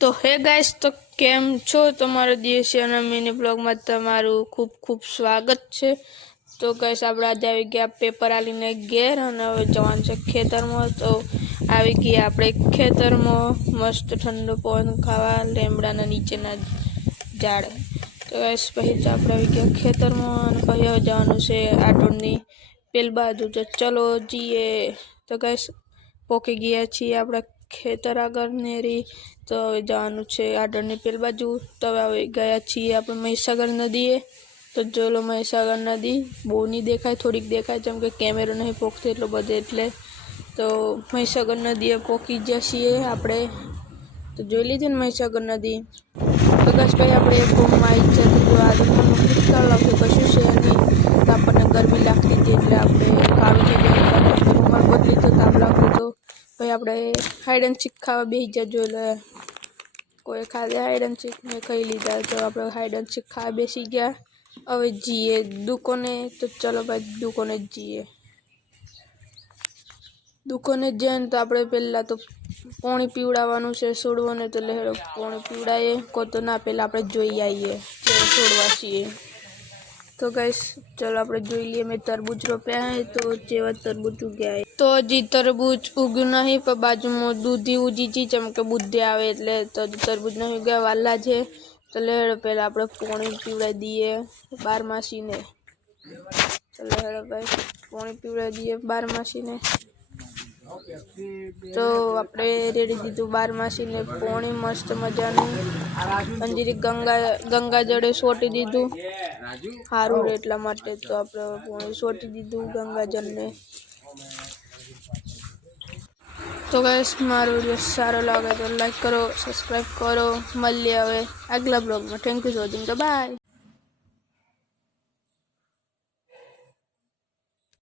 તો હે ગાઈસ, તો કેમ છો? તમારો દિવસીયના મિની બ્લોગમાં તમારું ખૂબ ખૂબ સ્વાગત છે। તો ગાઈસ, આપણે આજે આવી ગયા પેપર આલીને ઘેર અને હવે જવાનું છે ખેતરમાં। તો આવી ગયા આપણે ખેતરમાં મસ્ત ઠંડો પવન ખાવા લીમડાના નીચેના ઝાડ। તો ગાઈસ, પછી તો આપણે આવી ગયા ખેતરમાં અને પછી હવે જવાનું છે આટોડની પેલ બાજુ। તો ચલો જઈએ। તો ગાઈસ, પોકી ગયા છીએ આપણા ખેતર આગળ નેરી। તો હવે જવાનું છે આટોડની પેલ બાજુ। તો હવે ગયા છીએ આપણે મહીસાગર નદીએ। તો જોલો મહીસાગર નદી બહુ નહીં દેખાય, થોડીક દેખાય, જેમ કે કેમેરો નહીં પોકતો એટલો બધો એટલે। તો મહીસાગર નદીએ પોકી ગયા છીએ આપણે। તો જોઈ લીધી ને મહીસાગર નદી। તો બસ ભાઈ આપણે રૂમમાં આવી જતી તો આ રૂમમાં પિસ્તળ લાગ્યું કશું છે નહીં। તો આપણને ગરમી લાગતી હતી એટલે આપણે કાળું થઈ ગયું, રૂમાલ બદલી તો તાપ લાગતો હતો। ભાઈ આપણે હાઈડ એન્ડ સીક ખાવા બેસી ગયા। જોઈ લે કોઈ ખાધે હાઈડ એન્ડ સીક ને ખાઈ લીધા। તો આપણે હાઈડ એન્ડ સીક ખાવા બેસી ગયા। હવે જઈએ દુકાને। તો ચલો ભાઈ દુકાને જ જઈએ। દુકાને જઈને તો આપણે પહેલાં તો પાણી પીવડાવવાનું છે છોડવાને। તો લહેરો પાણી પીવડાવીએ કો તો ના પહેલાં આપણે જોઈ આવીએ કે છોડવા છીએ। તો ગાઈસ ચલો આપણે જોઈ લઈએ। મેં તરબૂચ રોપ્યા હે તો જેવા તરબૂચ ઉગ્યા તો હજી તરબૂચ ઉગ્યું નહીં, પણ બાજુમાં દૂધી ઉજી છે જેમ કે બુદ્ધિ આવે એટલે। તો હજી તરબૂચ નહીં ઉગ્યા, વાલા છે। તો લહેરો પહેલાં આપણે પાણી પીવડાવી દઈએ બારમાસીને। તો લહેરો ભાઈ પાણી પીવડાવી દઈએ બારમાસીને। તો આપણે રેડી દીધું બારમાસીને પાણી મસ્ત મજાનું। અંજીરી ગંગા જળે સોટી દીધું સારું એટલા માટે। તો આપણે પાણી સોટી દીધું ગંગાજળને। તો ગાઈસ, મારો વિડીયો સારો લાગે તો લાઈક કરો, સબસ્ક્રાઈબ કરો। મળીએ હવે આગલા બ્લોગમાં। Thank you for watching. તો બાય।